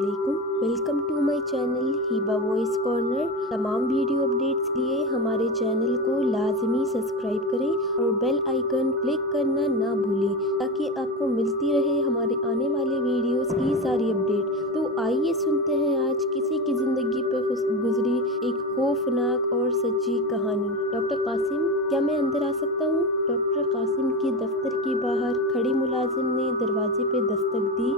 अस्सलामुअलैकुम। Welcome to my channel Hiba voice corner. तमाम video updates के लिए हमारे चैनल को लाजमी सब्सक्राइब करें और बेल आइकन क्लिक करना ना भूलें ताकि आपको मिलती रहे हमारे आने वाले वीडियोस की सारी अपडेट। तो आइए सुनते हैं आज किसी की ज़िंदगी पर गुजरी एक खौफनाक और सच्ची कहानी। डॉक्टर कासिम, क्या मैं अंदर आ सकता हूँ? डॉक्टर कासिम के दफ्तर के बाहर खड़ी मुलाजिम ने दरवाजे पे दस्तक दी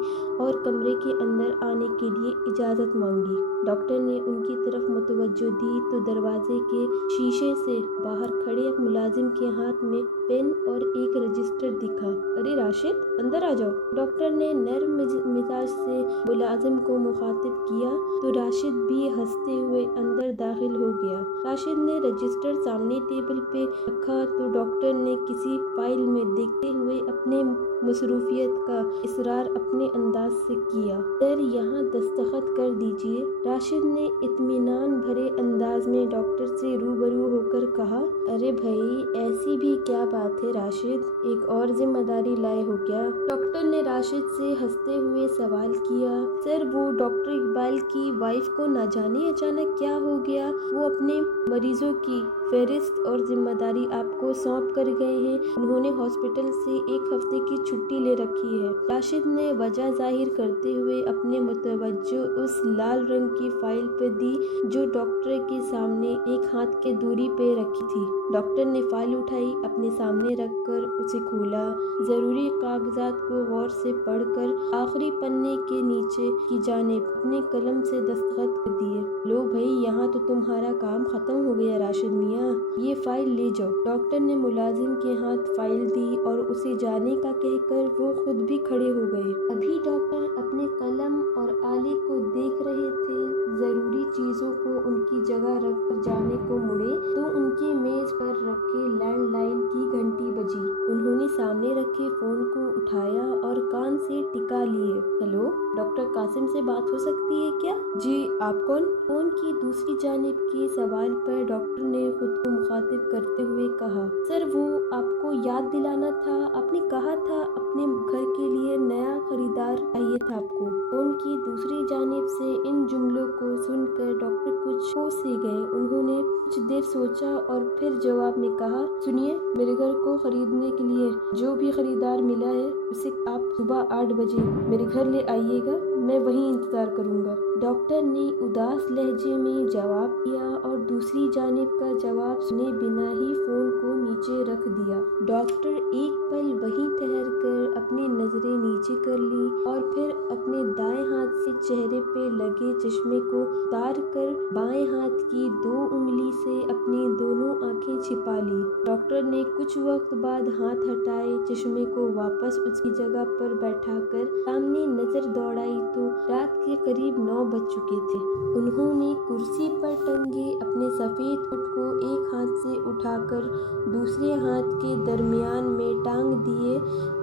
और कमरे के अंदर आने के लिए इजाज़त मांगी। डॉक्टर ने उनकी तरफ मुतवज्जो दी तो दरवाजे के शीशे से बाहर खड़े एक मुलाजिम के हाथ में पेन और एक रजिस्टर दिखा। अरे राशिद, अंदर आ जाओ। डॉक्टर ने नर्म मिजाज से मुलाजिम को मुखातिब किया तो राशिद भी हंसते हुए अंदर दाखिल हो गया। राशिद ने रजिस्टर सामने टेबल पे रखा तो डॉक्टर ने किसी फाइल में देखते हुए अपने मसरूफियत का इसरार अपने अंदाज से किया। सर, यहाँ दस्तखत कर दीजिए। राशिद ने इत्मीनान भरे अंदाज में डॉक्टर से रूबरू होकर कहा। अरे भाई, ऐसी भी क्या बात है राशिद, एक और जिम्मेदारी लाए हो क्या? डॉक्टर ने राशिद से हंसते हुए सवाल किया। सर, वो डॉक्टर इकबाल की वाइफ को न जाने अचानक क्या हो गया, वो अपने मरीजों की फहरिस्त और जिम्मेदारी आपको सौंप कर गए हैं। उन्होंने हॉस्पिटल से एक हफ्ते की छुट्टी ले रखी है। राशिद ने वजह जाहिर करते हुए अपने मुतवज्जो उस लाल रंग की फाइल पर दी जो डॉक्टर के सामने एक हाथ के दूरी पे रखी थी। डॉक्टर ने फाइल उठाई, अपने सामने रखकर उसे खोला, जरूरी कागजात को गौर से पढ़कर आखिरी पन्ने के नीचे की जानिब अपने कलम से दस्तखत कर दिए। लो भाई, यहाँ तो तुम्हारा काम खत्म हो गया राशिद मियाँ, ये फाइल ले जाओ। डॉक्टर ने मुलाजिम के हाथ फाइल दी और उसे जाने का कहकर वो खुद भी खड़े हो गए। अभी डॉक्टर अपने कलम और आले को देख रहे थे, जरूरी चीजों को उनकी जगह रख कर जाने को मुड़े तो उनकी मेज पर रखे लैंडलाइन की घंटी बजी। उन्होंने सामने रखे फोन को उठाया और कान से टिका लिए। हेलो, डॉक्टर कासिम से बात हो सकती है क्या? जी, आप कौन? फोन की दूसरी जानिब के सवाल पर डॉक्टर ने खुद को मुखातिब करते हुए कहा। सर, वो आपको याद दिलाना था, आपने कहा था अपने घर के लिए नया खरीदार चाहिए था आपको। फोन की दूसरी जानिब से इन जुमलों को सुनकर डॉक्टर कुछ होश से गए। उन्होंने कुछ देर सोचा और फिर जवाब में कहा, सुनिए, मेरे घर को खरीदने के लिए जो भी खरीदार मिला है उसे आप सुबह 8 बजे मेरे घर ले आइएगा, मैं वहीं इंतजार करूंगा। डॉक्टर ने उदास लहजे में जवाब दिया और दूसरी जानिब का जवाब सुने बिना ही फोन को नीचे रख दिया। डॉक्टर एक पल वहीं ठहर कर अपनी नजरें नीचे कर ली और फिर अपने दाएं हाथ से चेहरे पे लगे चश्मे को उतार कर बाएं हाथ की 2 उंगली से अपनी दोनों आंखें छिपा ली। डॉक्टर ने कुछ वक्त बाद हाथ हटाए, चश्मे को वापस उसकी जगह पर बैठाकर सामने नजर दौड़ाई तो रात के करीब 9 बज चुके थे। उन्होंने कुर्सी पर टंगे अपने सफेद कोट को एक हाथ से उठाकर दूसरे हाथ के दरमियान में टांग दिए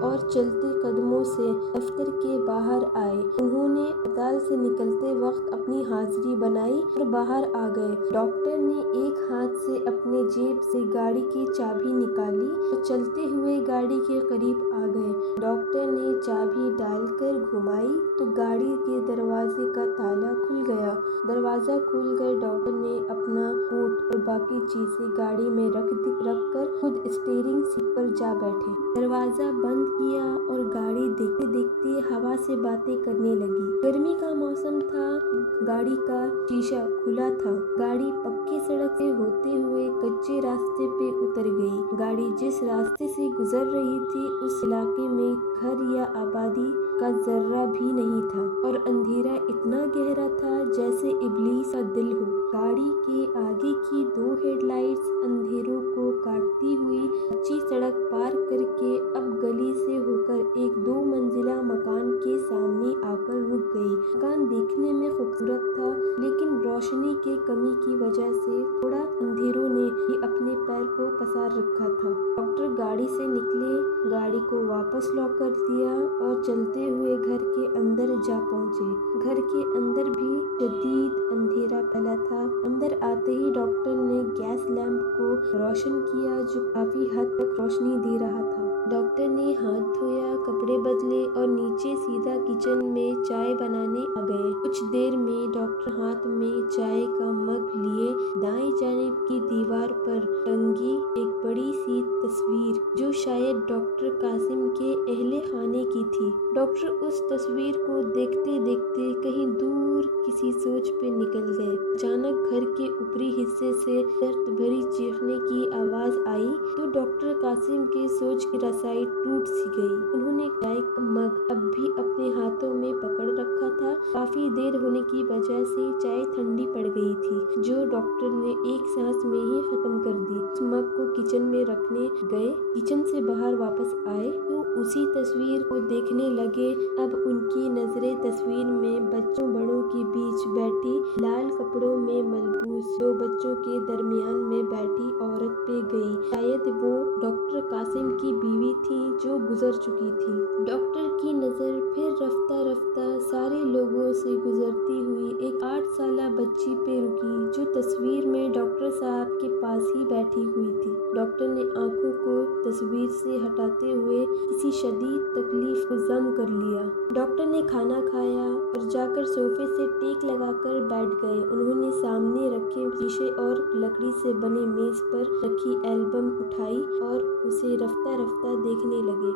और चलते कदमों से दफ्तर के बाहर आए। उन्होंने अस्पताल से निकलते वक्त अपनी हाजिरी बनाई और बाहर आ गए। डॉक्टर ने एक हाथ से अपने जेब से गाड़ी की चाबी निकाली और चलते हुए गाड़ी के करीब आ गए। डॉक्टर ने चाबी डालकर घुमाई तो गाड़ी के दरवाजे का ताला खुल गया। दरवाजा खुलकर डॉक्टर ने अपना कोट और बाकी चीजें गाड़ी में रख कर खुद स्टीयरिंग सीट पर जा बैठे। दरवाजा बंद किया और गाड़ी देखते देखते हवा से बातें करने लगी। गर्मी का मौसम था, गाड़ी का शीशा खुला था। गाड़ी पक्की सड़क से होते हुए कच्चे रास्ते पे उतर गई। गाड़ी जिस रास्ते से गुजर रही थी उस इलाके में घर या आबादी का जर्रा भी नहीं था और अंधेरा इतना गहरा था जैसे इब्लीस का दिल हो। गाड़ी के आगे की 2 हेडलाइट्स अंधेरों को काटती हुई कच्ची सड़क पार करके अब गली से होकर एक 2 मंजिला मकान के सामने आकर रुक गई। मकान देखने में खूबसूरत था लेकिन रोशनी के कमी की वजह से थोड़ा अंधेरों ने ही अपने पैर को पसार रखा था। डॉक्टर गाड़ी से निकले, गाड़ी को वापस लॉक कर दिया और चलते हुए घर के अंदर जा पहुंचे। पहुंचे। घर के अंदर भी शदीद अंधेरा फैला था। अंदर आते ही डॉक्टर ने गैस लैंप को रोशन किया जो काफी हद तक रोशनी दे रहा था। डॉक्टर ने हाथ धोया, कपड़े बदले और नीचे सीधा किचन में चाय बनाने आ गए। कुछ देर में डॉक्टर हाथ में चाय का मग लिए दाएं जानिब की दीवार पर टंगी एक बड़ी सी तस्वीर जो शायद डॉक्टर कासिम के अहले खाने की थी। डॉक्टर उस तस्वीर को देखते देखते कहीं दूर किसी सोच पे निकल गए। अचानक घर के ऊपरी हिस्से से दर्द भरी चीखने की आवाज आई तो डॉक्टर कासिम के सोच की रसाई टूट सी गई। उन्होंने चाय का मग अब भी अपने हाथों में पकड़ रखा था। काफी देर होने की वजह से चाय ठंडी पड़ गई थी जो डॉक्टर ने एक सांस में ही खत्म कर दी। उस मग को किचन में रखने गए। किचन से बाहर वापस आए तो उसी तस्वीर को देखने लगे। अब उनकी नजरें तस्वीर में बच्चों बड़ों के बीच बैठी लाल कपड़ों में मलबूस दो बच्चों के दरमियान में बैठी औरत पे गई। शायद वो डॉक्टर कासिम की बीवी थी जो गुजर चुकी थी। डॉक्टर की नजर फिर रफ्ता रफ्ता सारे लोगों से गुजरती हुई एक 8 साला बच्ची पे रुकी जो तस्वीर में डॉक्टर साहब के पास ही बैठी हुई थी। डॉक्टर ने आंखों को तस्वीर से हटाते हुए किसी शदीद तकलीफ को जम कर लिया। डॉक्टर ने खाना खाया और जाकर सोफे से टेक लगाकर बैठ गए। उन्होंने सामने रखे शीशे और लकड़ी से बने मेज पर रखी एल्बम उठाई और उसे रफ्ता रफ्ता देखने लगे।